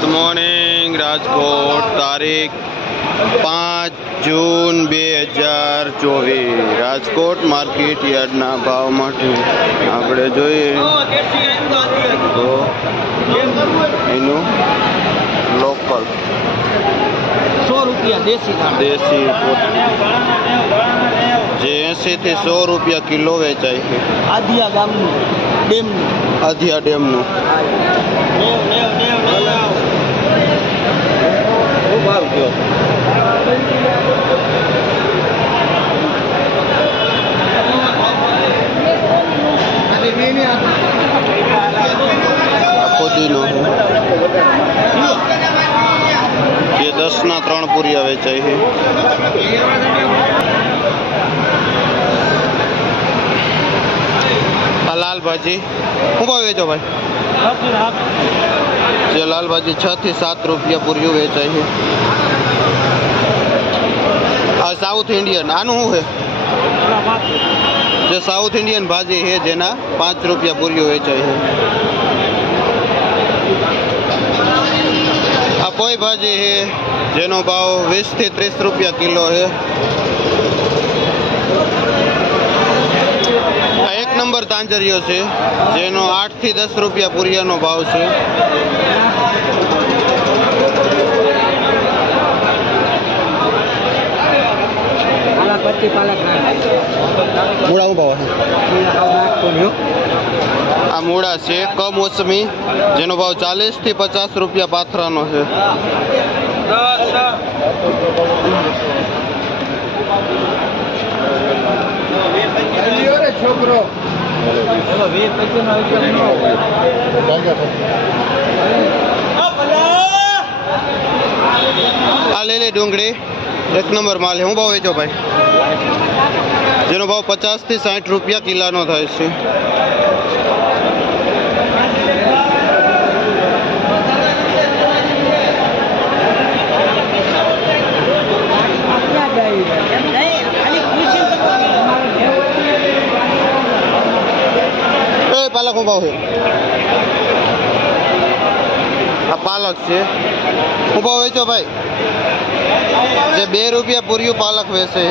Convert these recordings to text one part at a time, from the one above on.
good morning Rajkot तारीख 5 जून 2024 Rajkot market यार्डना भाव माटे આપણે જોઈએ તો એનું લોકલ 100 રૂપિયા દેશી જે 80 થી 100 રૂપિયા કિલો વેચાય છે આધિયા ગામનું ડેમનું આધિયા ડેમનું ખૂબ ભાવ ગયો ખોદીનો જે 10 ના 3 પૂરિયા વેચાય છે લાલ ભાજી શું ભાવ વેચો ભાઈ જે લાલ ભાજી 6 થી 7 રૂપિયા પૂરિયું વેચાય છે આ સાઉથ ઇન્ડિયન આનું શું છે જે સાઉથ ઇન્ડિયન ભાજી છે જેના 5 રૂપિયા પૂરિયું વેચાય છે આ કોઈ ભાજી છે જેનો ભાવ 20 થી 30 રૂપિયા કિલો છે એક નંબર તાંજરિયો છે જેનો 8 થી 10 રૂપિયા પૂરિયાનો ભાવ છે મૂળા શું ભાવ છે આ મૂળા છે કમોસમી જેનો ભાવ 40 થી 50 રૂપિયા પાથરાનો છે છોકરો આ લે ડુંગળી એક નંબર માલ છે હું ભાવ વેચો ભાઈ જેનો ભાવ 50 થી 60 રૂપિયા કિલાનો થાય છે પાલક શું ભાવ છે આ પાલક છે શું ભાવ વેચો ભાઈ જે 2 રૂપિયા પૂર્યું પાલક વેચે છે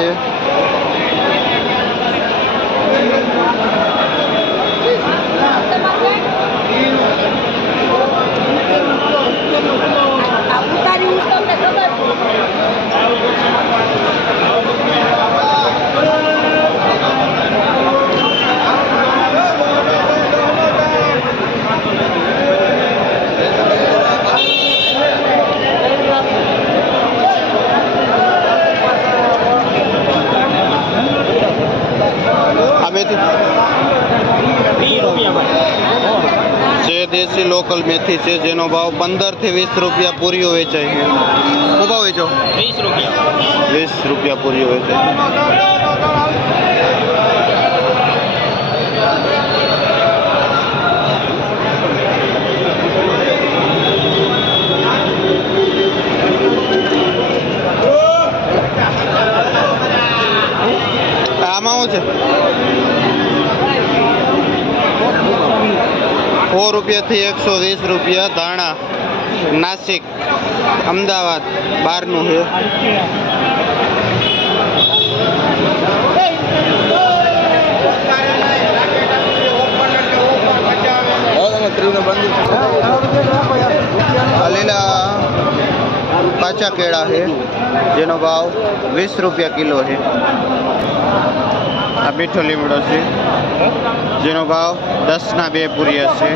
જે દેશી લોકલ મેથી છે જેનો ભાવ 15 થી 20 રૂપિયા પૂરીઓ વેચાય છે શું ભાવ વેચો 20 રૂપિયા પૂરીઓ વેચાય આમાં શું છે 100 રૂપિયાથી 120 રૂપિયા ધાણા નાસિક અમદાવાદ બહારનું છે લીલા કાચા કેળા છે જેનો ભાવ 20 રૂપિયા કિલો છે આ મીઠો લીમડો છે જેનો ભાવ 10 ના 2 પૂરિયા છે